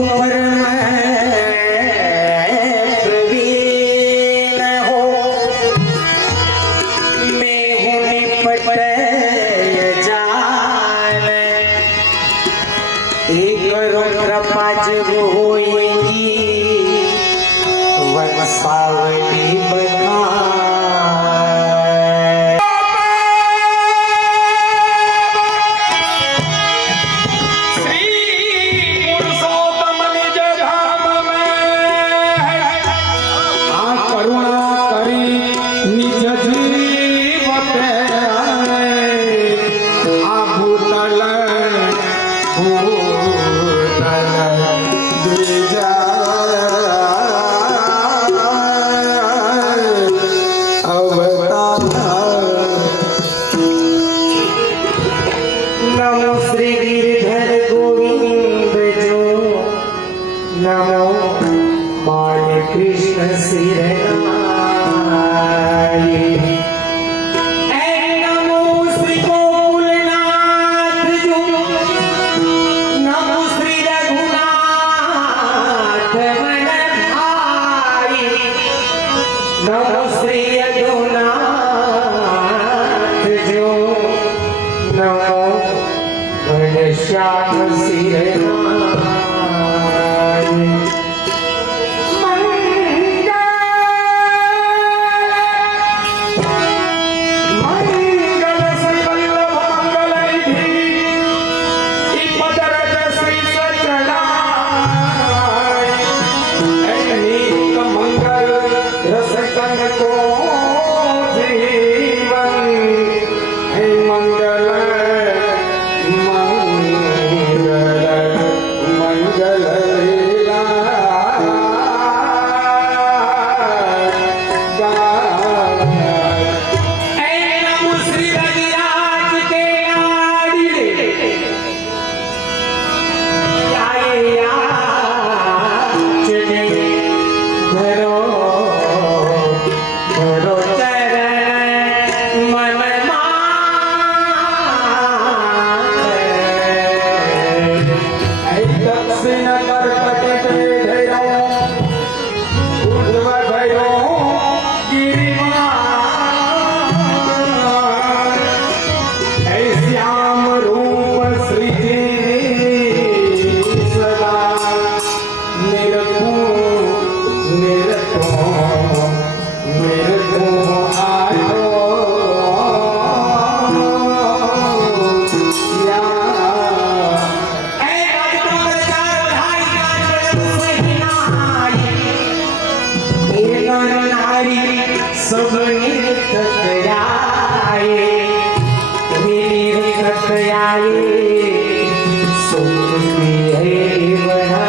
परम प्रवीण हो, मैं हूँ निपट जान, एक करो कृपा जब होएगी वंशावली बना। नमो श्री गिरधर गोविंद जो, नमो बाल कृष्ण सिरनाय, नमो श्री गोकुलनाथ जो, नमो श्री रघुनाथ मन भाई, नमो श्री यदुनाथ जो, नमो श्याम सिरनाय। मंगल श्री वल्लभ मंगल निधि पदरज श्री सचनाय, नित मंगल रस तन को जीवन मंगल सब निरतयाए, निरतयाए सुख है बना।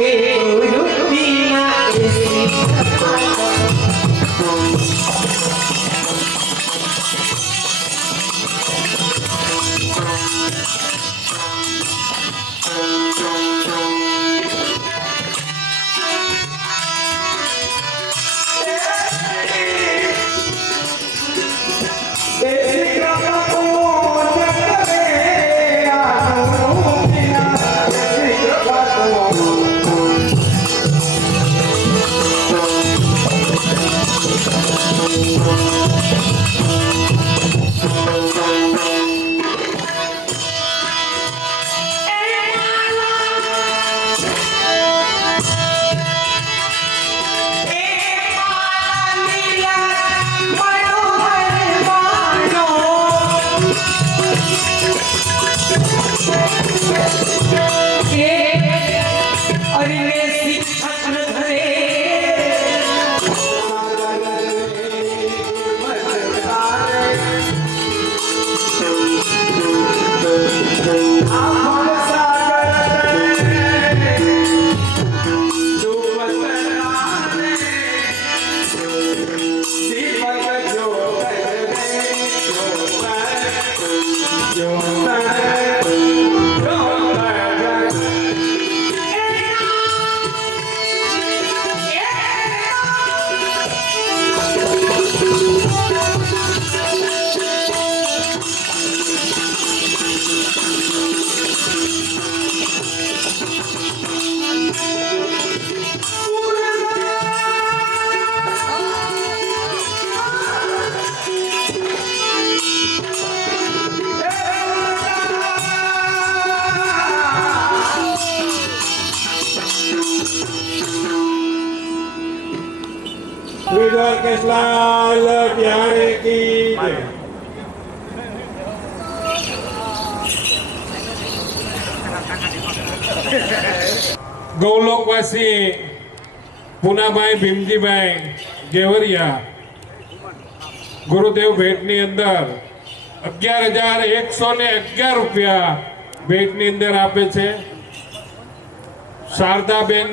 हे गुरु बिना ऐसी लाल प्यारे की जय। गौलोकवासी પુનાભાઈ ભીમજીભાઈ ગેવરિયા ગુરુદેવ ભેટની અંદર 11,111 રૂપિયા ભેટની અંદર આપે છે. શારદાબેન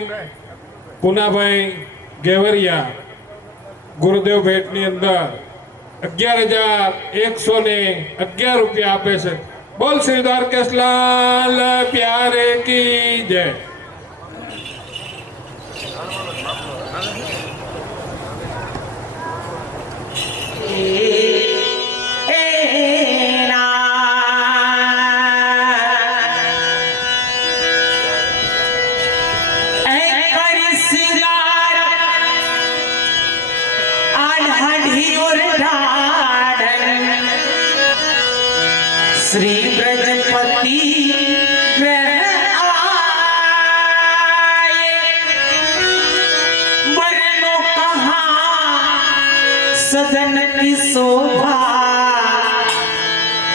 પુનાભાઈ ગેવરિયા ગુરુદેવ ભેટની અંદર 11,111 રૂપિયા આપે છે. બોલ શ્રી દ્વારકેશલાલ પ્યારે કી જય. श्री ब्रजपति मरनो कहाँ सदन की शोभा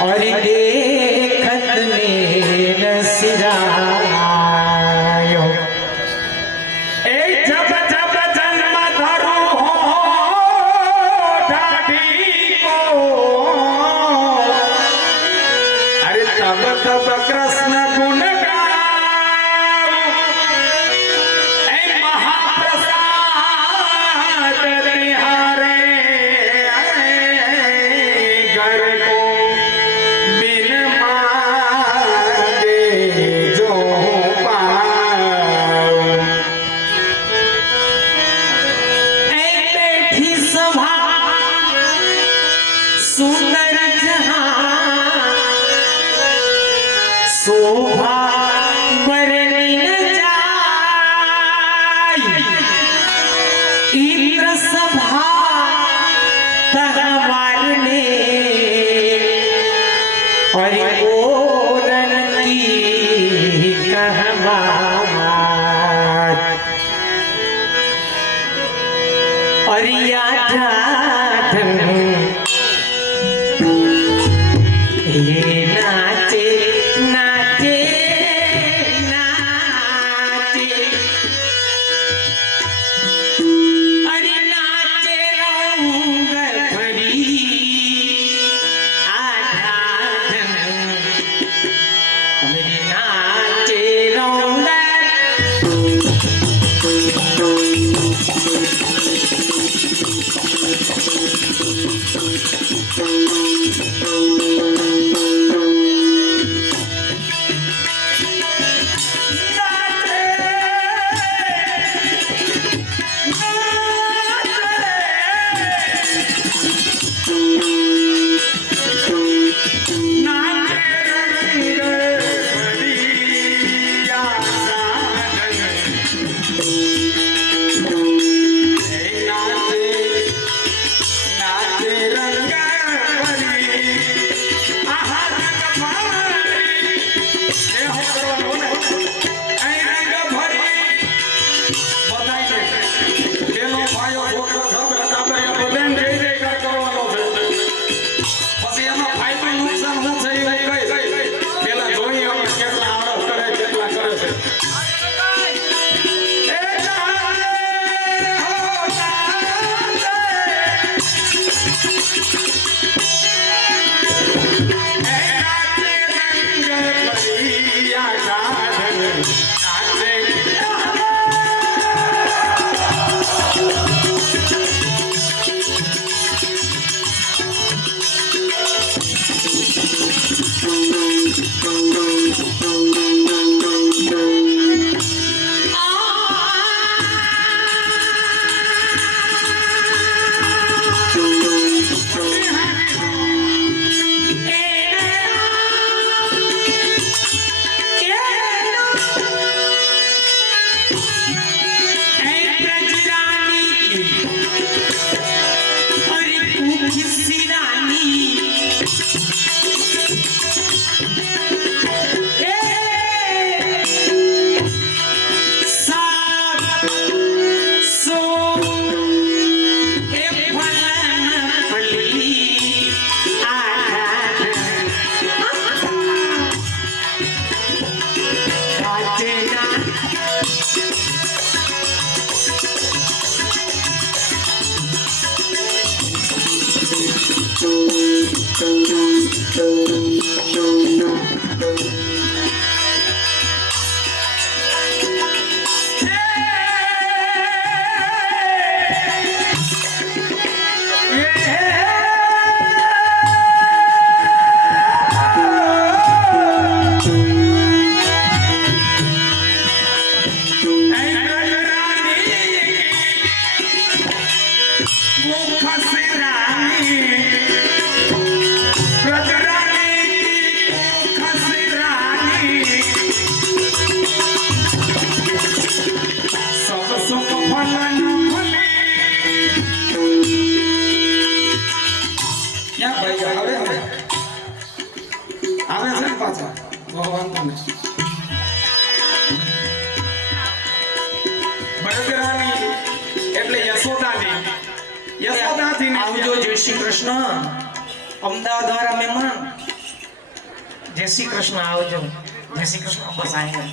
और देखत नेन सिरायो ए जब जब जन्म धरो हो ढाढी को तब तब कृष्ण गुण गाओ महाप्रसाद तिहारे घर को बिन मांगे जो पाओ. बैठी सभा सुंदर शोभा बरनी न जाय इंद्र सभा तहवारने और ओरन की कहवार और याद ये नाचे नाचे नाचे अरे नाचे रंग भरी आधान मेरे नाचे रंग આવજો. જય શ્રી કૃષ્ણ. અમદાવાદ વાળા મહેમાન, જય શ્રી કૃષ્ણ. આવજો. જય શ્રી કૃષ્ણ. બસ આયા.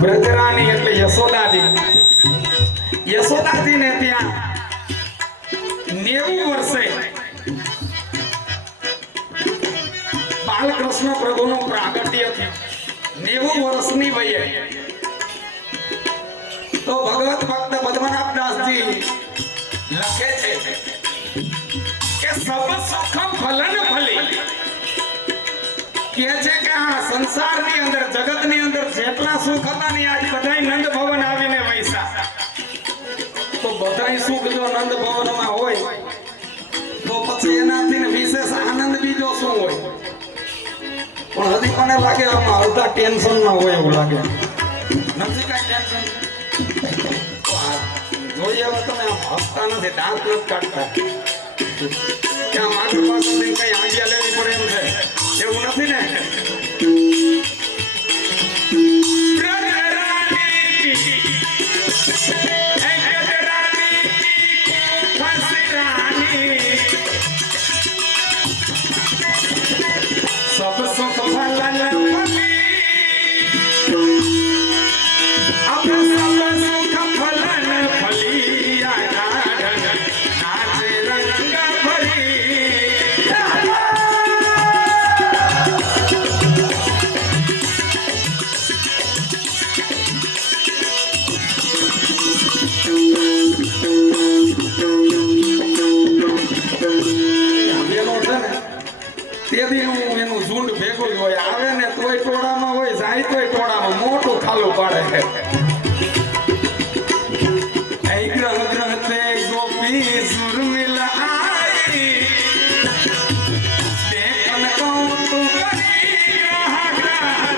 બ્રજરાની એટલે યશોદાજી. યશોદાજી ને ત્યાં 90 વર્ષે બાલકૃષ્ણ પ્રભુનું પ્રાગટ્ય થયું. 90 વર્ષની વયે તો ભગવત ભક્ત પદ્મનાભ દાસજી લખે છે કે સબ સુખ ફલન ફલી. કહે છે કે આ સંસારની અંદર, જગતની અંદર જેટલા સુખ હતા ને આજ બધાય નંદ ભવન આવીને વૈસા. તો બધાય સુખ જો નંદ ભવનમાં હોય તો પછી એનાથી ને વિશેષ આનંદ બીજો શું હોય? પણ હજી મને લાગે આમાં અડધા ટેન્શનમાં હોય એવું લાગે. નથી કાંઈ ટેન્શન. જોઈએ હવે તમે આમ હસતા નથી, દાંત નથી કાઢતા. ત્યાં માગર પાસેથી કઈ આજ્ઞા લેવી પડે એમ છે એવું નથી ને? સબ સુખ ફલન એનું ઝુંડ ભેગું જ હોય. આવે ને તોય ટોળામાં હોય, જાય તોય ટોળામાં. મોટું ખાલું પાડે છે. ગ્રહ ગ્રહ તે ગોપી સુરમિલ આઈ દેખન કૌતુક કરી. ગ્રહ ગ્રહ તે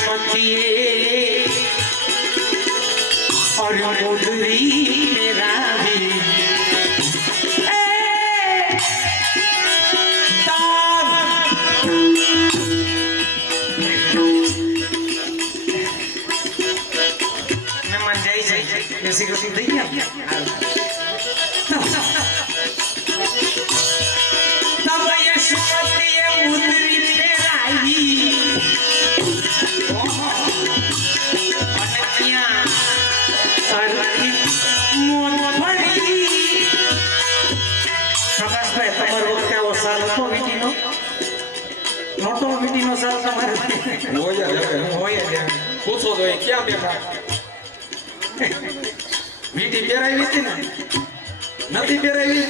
सुमतिए और मुदरी मेरा भी मेहमान जय जय जय श्री कृष्ण दैया तब यशोमती मुदरी पेराई अनन्या अरती मोत भरी प्रकाश भाई તમારો કેવો સાલ હતો વીટીનો નોટો વીટીનો સાલ તમારે હોય જ પૂછો તો એ ક્યાં બેઠા વીટી પહેરાવી હતી ને નથી પહેરાવી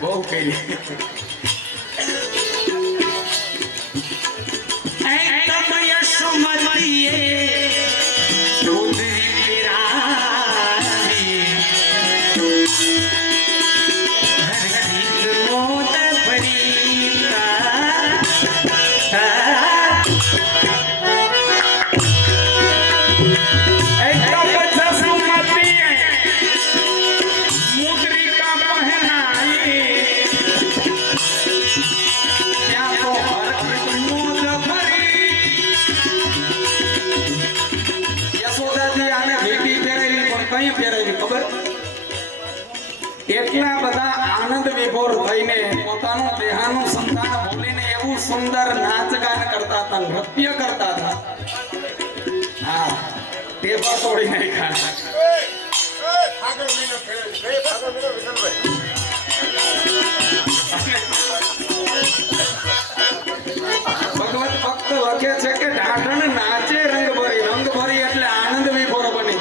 બહુ કરી तब यशोमतीए मुदरी पेराई हरती मोत भरी मुद्रिका पहनाई ત્યાં તો હરખી મોજ ભરી યશોદાજી આને વીટી પહેરાવી પણ કઈ પહેરાવી ખબર એટલા બધા આનંદ વિભોર થઈને પોતાનું દેહાનું સંતાન ભૂલીને એવું સુંદર નાચ ગાન કરતા હતા નૃત્ય કરતા હતા હા તે પણ તોડી નાખ્યા ભગવત ભક્ત લખે છે કે ઢાઢણ નાચે રંગ ભરી એટલે આનંદ વિભોર બની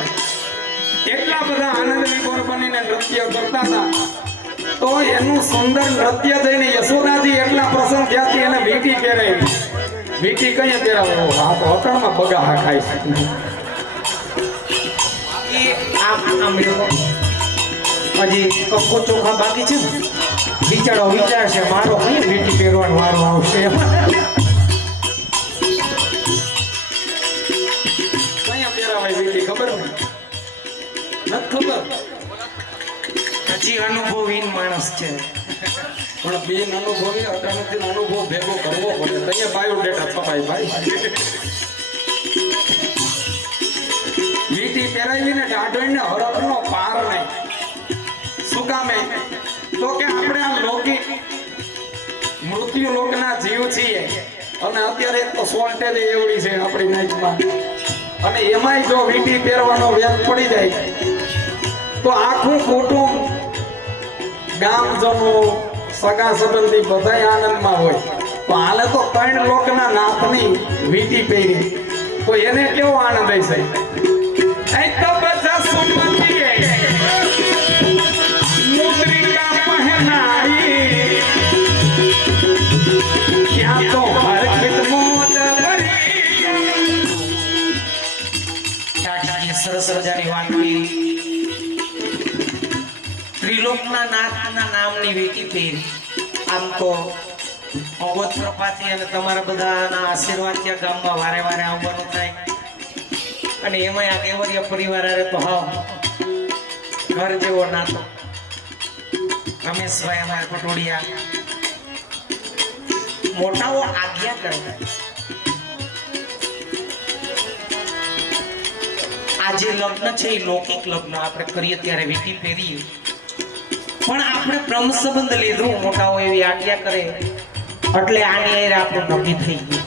એટલા બધા આનંદ વિભોર બનીને નૃત્ય કરતા હતા તો એનું સુંદર નૃત્ય થઈને યશોદાજી એટલા પ્રસન્ન થયાથી એને વીટી પહેરાવી વીટી કઈ પહેરાવો આ તો અકળમાં બગા ખાય છે એ આમ હજી કપકો ચોખા બાકી છે ને બિચારો વિચાર છે મારો કઈ વીટી પહેરવાનો વારો આવશે કઈ પહેરાવાય વીટી ખબર નથી ખબર હજી અનુભવીન માણસ છે પણ બેન અનુભવી અચાનકથી અનુભવ ભેગો કરવો પડે અહીંયા બાયોડેટા છપાય ભાઈ વીટી પહેરાવીને ઢાઢોઈને હરખનો પાર નહીં શું કામે તો કે આપણે આ લૌકિક મૃત્યુ લોકના જીવ છીએ અને અત્યારે એક તો સોલ્ટેજ એવડી છે આપણી નાચમાં અને એમાંય જો વીટી પહેરવાનો વ્યાપ પડી જાય તો આખું કુટુંબ ગામજનો સગા સંબંધી બધા આનંદમાં હોય તો હાલે તો 3 લોકના નાથની વીટી પહેરી તો એને કેવો આનંદ હશે તો બધા સુમતીએ મુદ્રિકા પહનાઈ ત્યાં તો હરખિત મોજ ભરી ટાટાની સરસ મજાની વાનગી ત્રિલોકના નાથના નામની વીટી પહેરી આમ તો અગોત્રપાથી અને તમારા બધાના આશીર્વાદથી ગામમાં વારે વારે આવવાનું થાય અને એમાં આ કેવરિયા પરિવાર આવે તો હાવ ઘર જેવો નાતો રમેશભાઈ અમારા પટોડિયા મોટાઓ આજ્ઞા કરે આજે લગ્ન છે એ લૌકિક લગ્ન આપણે કરીએ ત્યારે વીટી પહેરીએ પણ આપણે બ્રહ્મ સંબંધ લીધું મોટાઓ એવી આજ્ઞા કરે એટલે આની એર આપણું નક્કી થઈ ગયું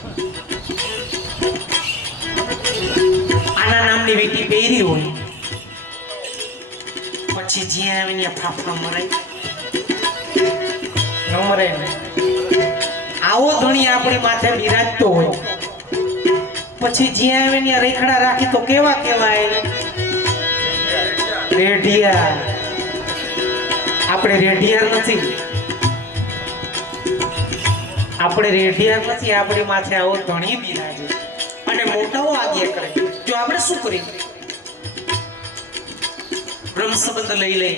આના નામની વીટી પહેરી હોય પછી જ્યાં આવીને ફાફા મરાય ન મરાય ને આવો ધણી આપણી માથે બિરાજતો હોય પછી જ્યાં આવીને રેખડા રાખી તો કેવા કહેવાય રેઢિયા આપણે રેઢિયા નથી આપણી માથે આવો ધણી બિરાજે અને મોટાઓ આજ્ઞા કરે જો આપણે શું કરીએ બ્રહ્મ સંબંધ લઈ લે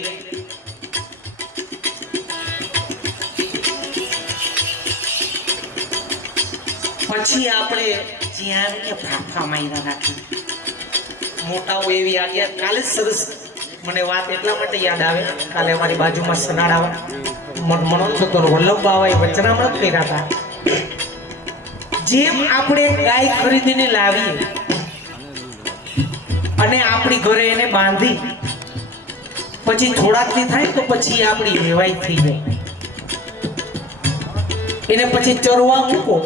પછી આપણે જ્યાં કે ફાફા માર્યા રાખી મોટાઓ એવી આજ્ઞા કાલે જ સરસ મને વાત એટલા માટે યાદ આવે કાલે અમારી બાજુમાં સનાડા મનોજ તો વલ્લભ બાવાએ વચનામૃત કર્યા હતા જેમ આપણે ગાય ખરીદીને લાવીએ અને આપણી ઘરે એને બાંધી પછી થોડાક દી થાય તો પછી આપણી વેવાઈ થઈ જાય એને પછી ચરવા મૂકો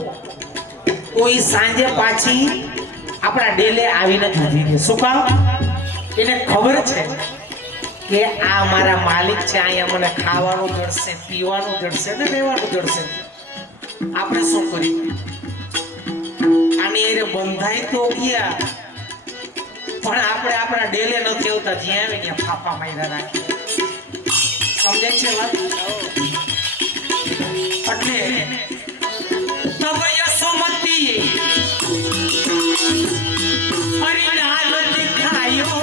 તો એ સાંજે પાછી આપણા ડેલે આવીને જ ઊભી રહે શું કામ એને ખબર છે કે આ મારા માલિક છે અહીંયા મને ખાવાનું જડશે પીવાનું જડશે ને રહેવાનું જડશે આપણે શું કરીએ આની એને બંધાઈ તો ગયા પણ આપણે આપણા ડેલે નથી આવતા જ્યાં આવે ત્યાં ફાફા માર્યા રાખીએ સમજાય છે વાત એટલે તબ યશોમતી હરિલાલ દેખાયો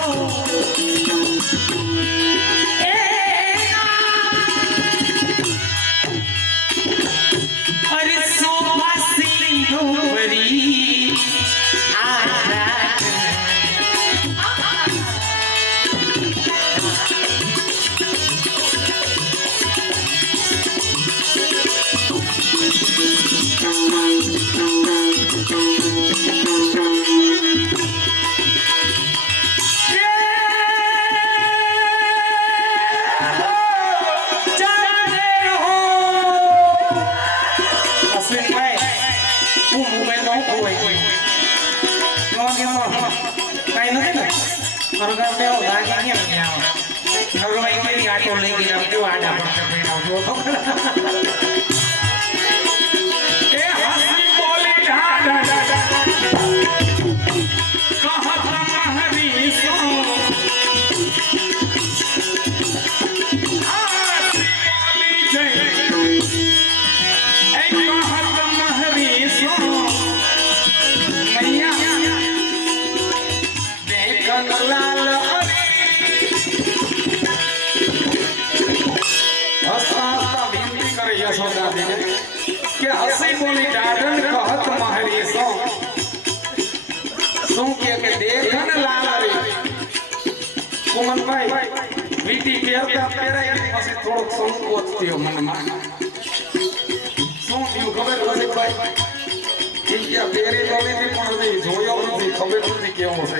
આટો લઈ ગયા કેવો આડા કે હસી બોલી ડાઢન કહત માહરી સો શું કે દેખન લાલારી કુમનભાઈ વીટી કેરતા પેરાઈ ગઈ પછી થોડોક સંકોચ થયો મનમાં શું થયું ખબર નથી ભાઈ ઠીક પેરી તો લીધી પણ હજી જોયો નથી ખબર નથી કેવો છે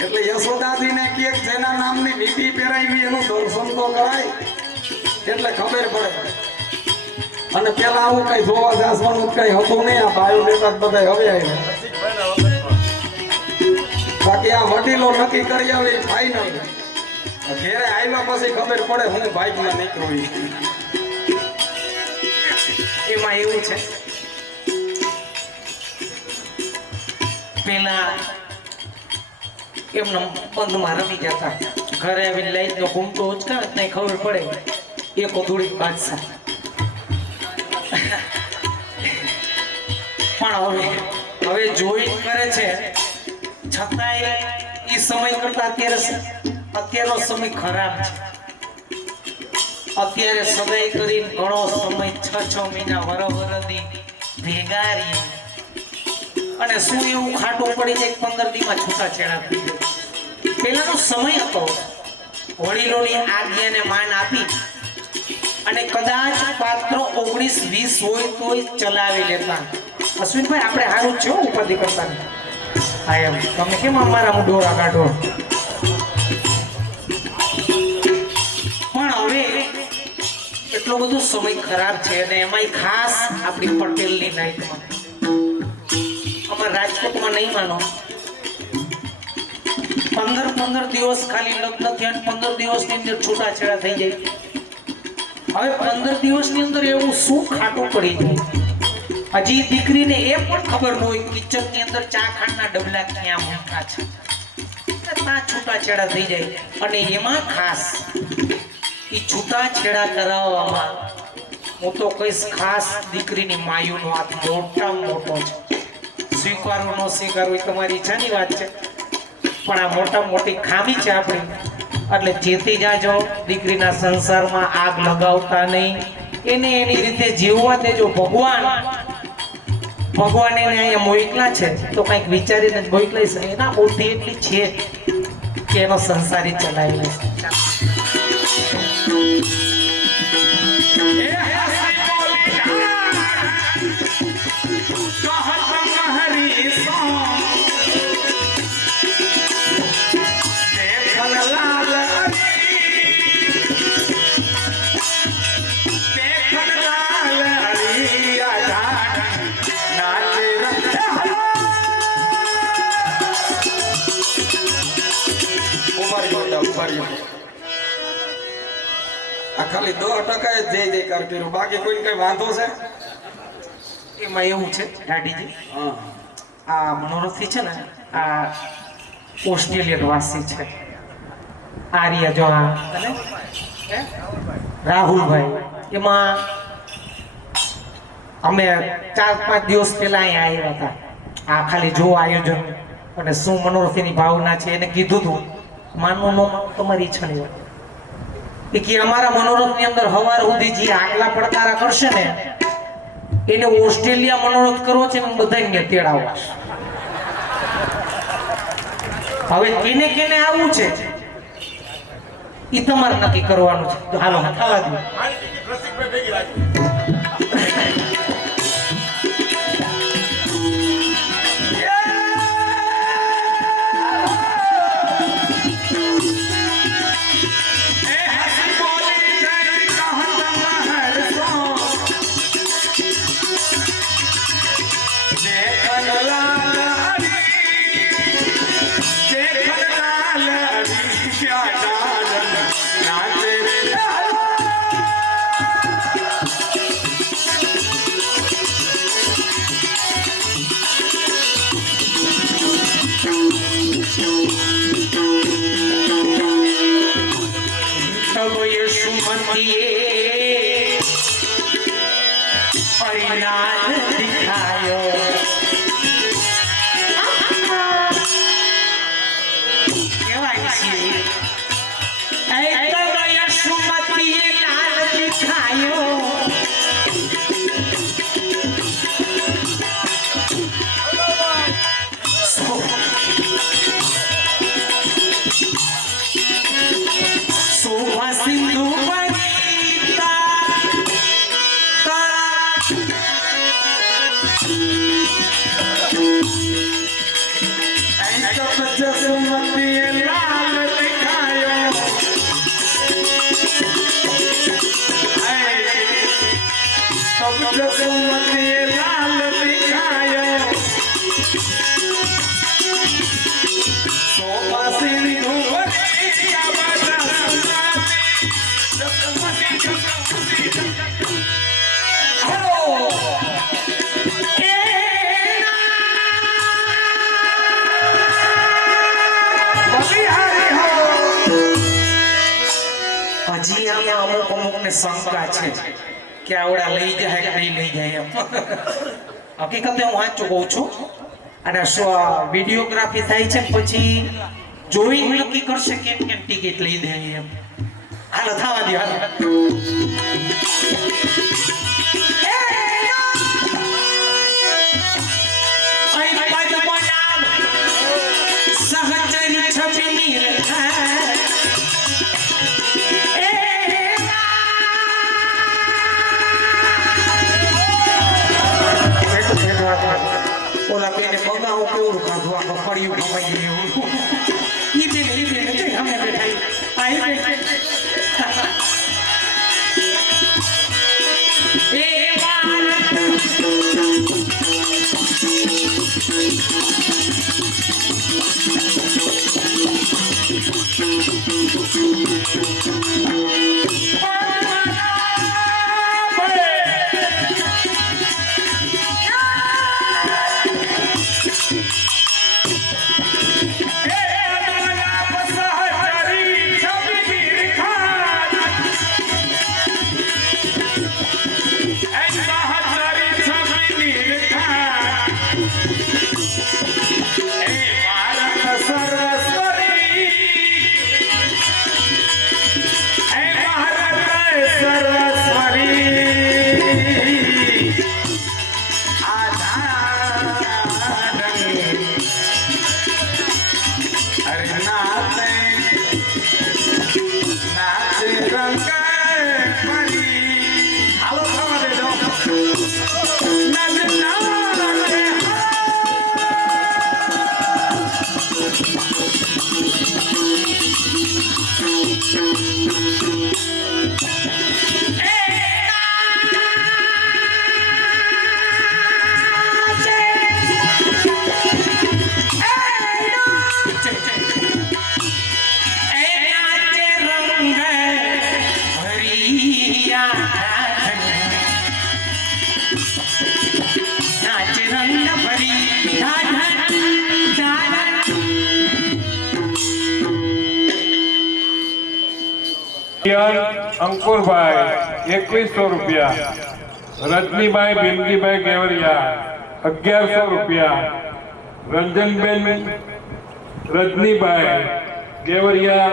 એટલે યશોદાજીને કે જેના નામની વીટી પહેરાવી એનું દર્શન તો કરાય એટલે ખબર પડે અને પેલા આવું કઈ જોવા જાસવાનું કઈ હતું નહીં આ બાયોડેટા બધા હવે આવ્યા બાકી આ વડીલો નક્કી કરી આવે ફાઈનલ ઘેરે આવ્યા પછી ખબર પડે હું બાઇકમાં નીકળું એમાં એવું છે પેલા એમના બંધમાં રમી જતા ઘરે આવીને લાઈટ નો ઘૂમતો ઉચકા નહીં ખબર પડે એક થોડીક બાદશાહ પણ હવે જોઈન કરે છે છતાંય એ સમય કરતા અત્યારનો સમય ખરાબ છે અત્યારે સદાય કરીને ઘણો સમય 6 મહિના વરદી ભેગા રહી અને શું એવું ખાટું પડી જાય 15 દીમાં છૂટાછેડા થઈ જાય પહેલાનો સમય હતો વડીલોની આજ્ઞાને માન આપી અને કદાચ પાત્ર 19-20 હોય તોય ચલાવી લેતા અશ્વિનભાઈ આપણે હારું છે ઉપાધિ કરતા હા એમ તમે કેમ અમારા ડોરા કાઢો પણ હવે એટલો બધો સમય ખરાબ છે અને એમાંય ખાસ આપણી પટેલની નાઈટમાં અમારા રાજકોટમાં નહીં માનો 15 દિવસ ખાલી લગ્ન થયા 15 દિવસની અંદર છૂટાછેડા થઈ જાય હવે 15 દિવસની અંદર એવું શું ખાટું પડી જાય હજી દીકરીને એ પણ ખબર ન હોય કિચનની અંદર ચા ખાંડના ડબલા ક્યાં મૂક્યા છે ત્યાં છૂટાછેડા થઈ જાય અને એમાં ખાસ એ છૂટાછેડા કરાવવામાં હું તો કહીશ ખાસ દીકરીની માયુનો હાથ મોટામાં મોટો છે સ્વીકારવું ન સ્વીકારવું એ તમારી ઈચ્છાની વાત છે પણ આ મોટામાં મોટી ખામી છે આપણી એટલે ચેતી જાજો દીકરીના સંસારમાં આગ લગાવતા નહીં એને એની રીતે જીવવા દેજો ભગવાન ભગવાને એને અહીંયા મોકલા છે તો કંઈક વિચારીને જ મોકલી છે. એના બુદ્ધિ એટલી છે કે એનો સંસારી ચલાવી લેશે. આ ખાલી 10% જ જય જયકાર કર્યો, બાકી કોઈને કઈ વાંધો છે? એમાં એવું છે દાઢીજી, હા, આ મનોરથથી છે ને આ ઓસ્ટ્રેલિયન વાસી છે. આર્ય જો આ અને રાહુલભાઈ, એમાં અમે 4-5 દિવસ પહેલા અહીંયા આવ્યા હતા. આ ખાલી જો આયોજન અને શું મનોરથની ભાવના છે એને કીધું હતું. માનવું ન માનવું તમારી ઈચ્છાની વાત. એ કે અમારા મનોરથની અંદર હવાર સુધી જે આગલા પડકારા કરશે ને એને ઓસ્ટ્રેલિયા મનોરથ કરવો છે ને બધાને તેડાવવા છે. હવે કેને કેને આવવું છે એ તમારે નક્કી કરવાનું છે. તો હાલો થવા દો. હરિનાથ દિખાયો કેવાય છે યશુમતીએ લાલ દિખાયો. સોવા સિંધુ હજી આમાં અમુકને શંકા છે કે આવડા લઈ જાય કે નહીં લઈ જાય એમ. હકીકતે હું વાંચું કહું છું અને વિડીયોગ્રાફી થાય છે પછી જોઈને નક્કી કરશે કેમ કેમ ટિકિટ લઈ દે એમ. હાલો થવા દો. હાલો ઓલા બેને બગાવું કેવડું કાઢું આખો ફળિયું ખવાઈ ગયું એવું. ઈ બેને જોઈ અમે બેઠા રિયાન અંકુરભાઈ 2100 રૂપિયા, રજનીભાઈ ભીમજીભાઈ ગેવરિયા 1100 રૂપિયા, રંજનબેન રજનીભાઈ ગેવરિયા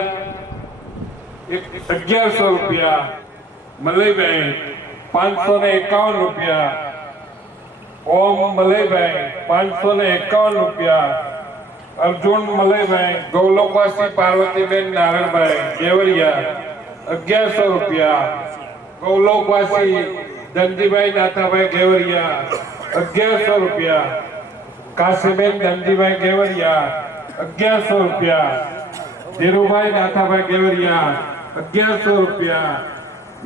1100 રૂપિયા, મલયભાઈ 551 રૂપિયા, ઓમ મલયભાઈ 551 રૂપિયા, અર્જુન મલયભાઈ ગૌલોકવાસી પાર્વતીબેન નારણભાઈ ગેવરિયા 1100 રૂપિયા, ગૌલોકવાસી ધનજીભાઈ નાથાભાઈ ગેવરિયા 1100 રૂપિયા, કાશીબેન ધનજીભાઈ ગેવરિયા 1100 રૂપિયા, ધીરુભાઈ નાથાભાઈ ગેવરિયા 1100 રૂપિયા,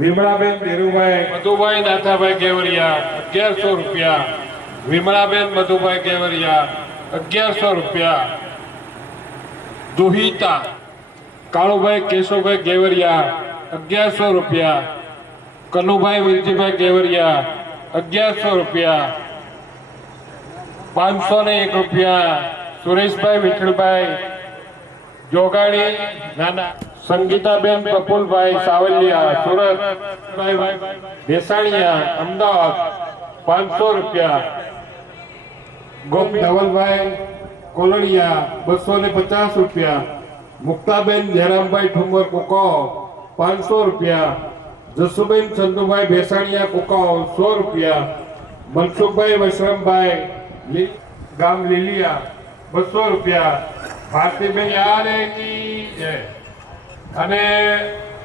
વિમળાબેન ધીરુભાઈ મધુભાઈ નાથાભાઈ ગેવરિયા 1100 રૂપિયા, વિમળાબેન મધુભાઈ ગેવરિયા 1100 રૂપિયા, દુહિતા કાળુભાઈ કેશવભાઈ ગેવરિયા 1100 રૂપિયા, કનુભાઈ વિરજીભાઈ ગેવરિયા 1100 રૂપિયા, 501 રૂપિયા, સુરેશભાઈ વિઠ્ઠલભાઈ જોગાણી નાના, સંગીતાબેન પ્રફુલભાઈ સાવલિયા સુરત, ભેસાણિયા અમદાવાદ 500 રૂપિયા, ગોપ ધવલભાઈ કોલડિયા 250 રૂપિયા, મુક્તાબેન જયરામભાઈ ઠુમર કુકાવ 500 રૂપિયા, જસુબેન ચંદુભાઈ ભેસાણિયા કુકાવ 100 રૂપિયા, મનસુખભાઈ વૈશ્રમભાઈ ગામ લીલિયા 200 રૂપિયા, ભારતીબેન યારેની જય. અને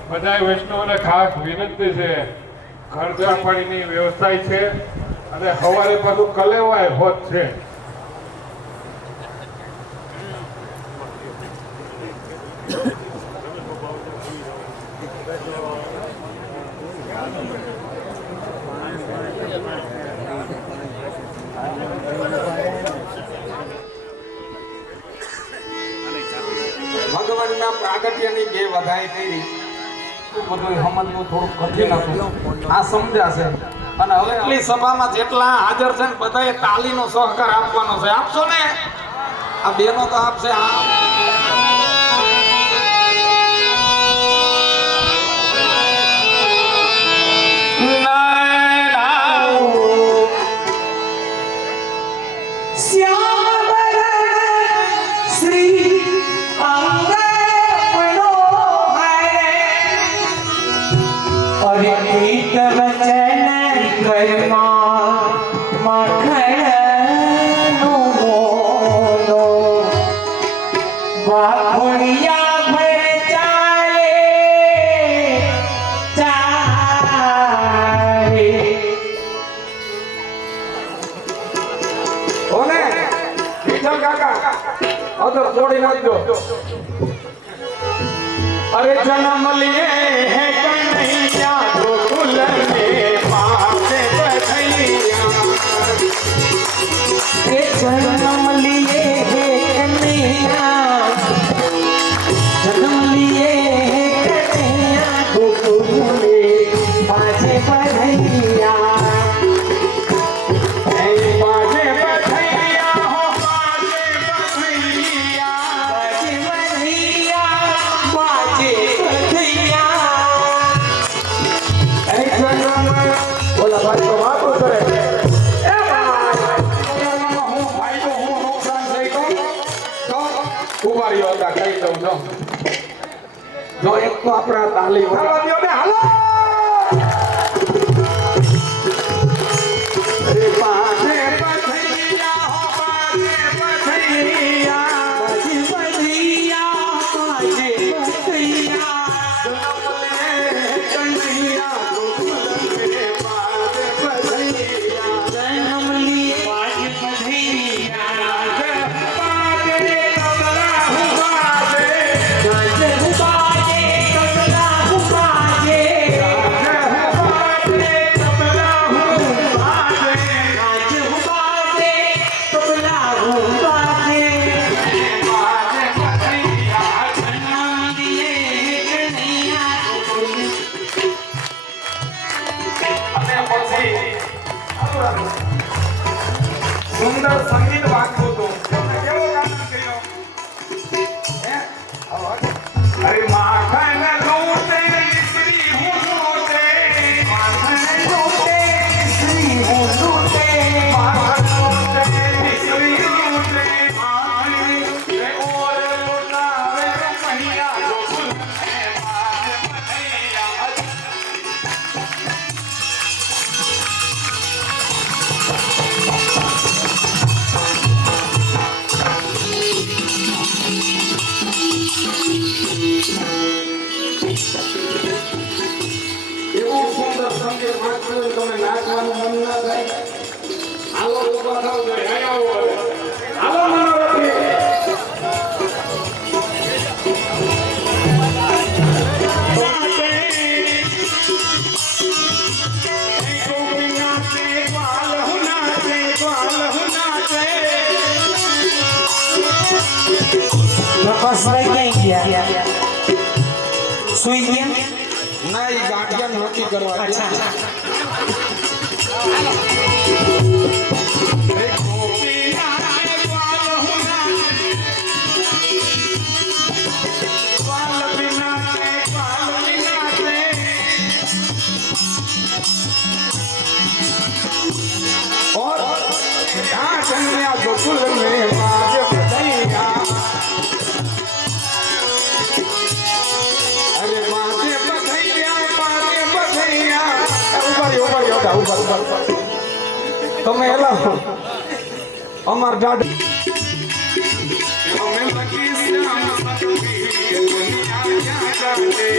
બધા વૈષ્ણવોને ખાસ વિનંતી છે, ખર્ચા પાણીની વ્યવસ્થા છે અને સવારે પાછું કલેવાય હોત છે. ભગવાનના પ્રાગટ્યની બે વધાઈ કરી બધું સમજવું થોડું કઠિન હતું, આ સમજાશે. અને હવે એટલી સભામાં જેટલા હાજર છે ને બધાએ તાલીનો સહકાર આપવાનો છે. આપશો ને? આ બેનો તો આપશે. જોડી નાખજો. अरे जन्म लिए है कन्हैया गोकुल में पासे बधैया, ये जन्म लिए है कन्हैया, जन्म लिए है कन्हैया गोकुल में पासे बधैया, जो एक तो अपना ताली हालो अरे पासे बधैया हो पासे बधैया, पासे बधैया पासे बधैया, जन्म ले कन्हैया गोकुल में पासे बधैया, जन्म लिए पासे बधैया, સુંદર સંગીત વાગતું હતું. કેવો ગાન કર્યો? અરે માખણ લૂટે પ્રકાશભાઈ ક્યાં ગયા? સુઈ ગયા? ના એ ગાંઠિયા નક્કી કરવા અચ્છા और यहाँ कन्या गोकुल में बाज बधैया अरे बाजे बधैया ऊपर તમે એલા અમાર દાદ અમે લગી શ્યામ સખી દુનિયા જાને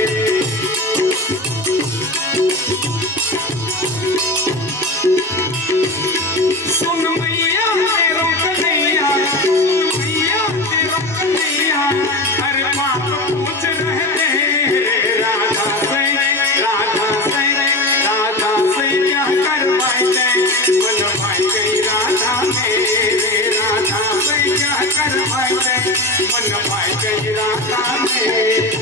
सुन मैया तेरो कन्हैया तेरो कन्हैया अरे माँ पूछ रहे राधा से क्या करवाई मन भाई गई राधा मेरे राधा से क्या करवाई मन भाई गई राधा मेरे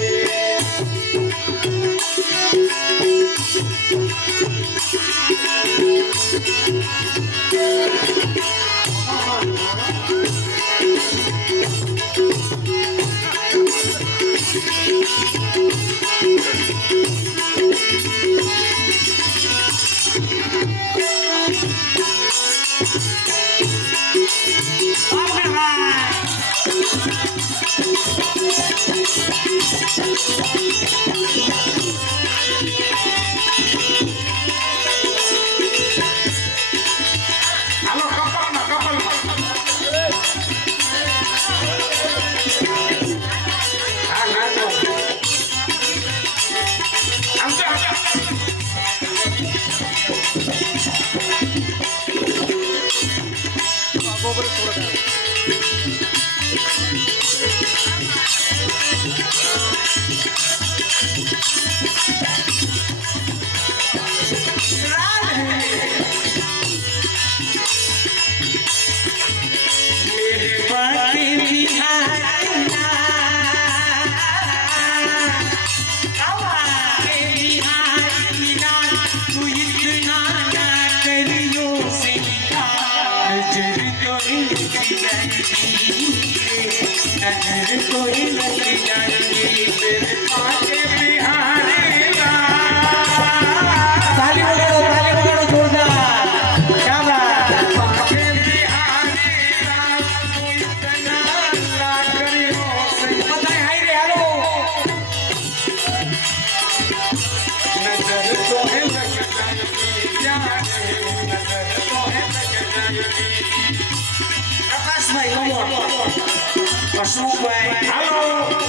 પ્રકાશભાઈ હાલો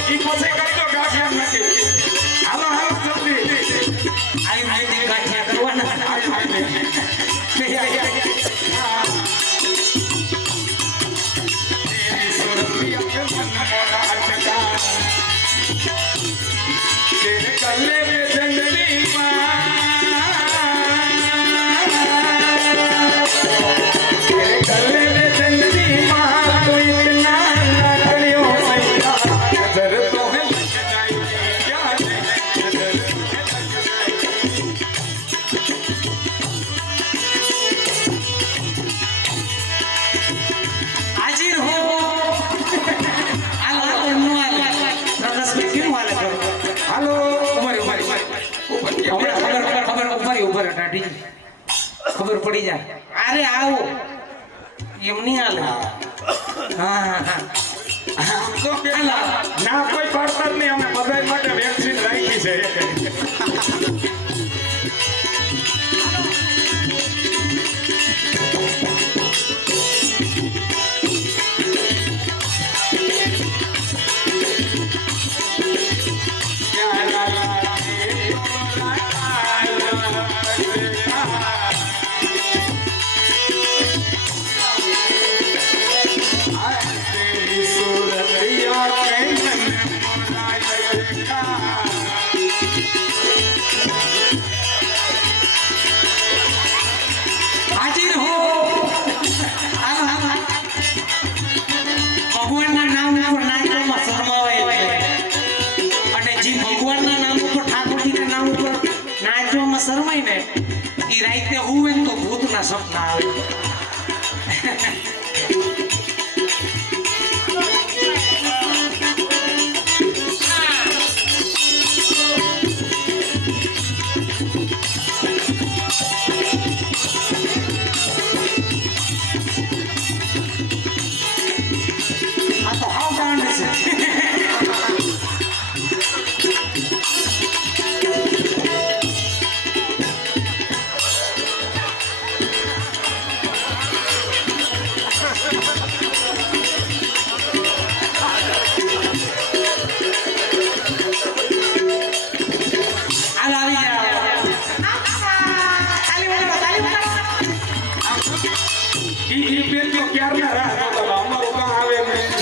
ઈ પછી કરી દો ગાંઠિયા નથી હાલો જલ્દી આઈ ગાંઠિયા કરવાના ખબર પડી જાય અરે આવો એમ નહીં હાલે હા ના કોઈ પડતર નહીં અમે બધા માટે વેક્સિન રાખી છે સપના આવે આ તો હાવ ગાંડ છે હાલ આવી જાઓ ઈ બેન તો ક્યારના રાહ જોતા હતા. અમારું કામ આવે નહીં.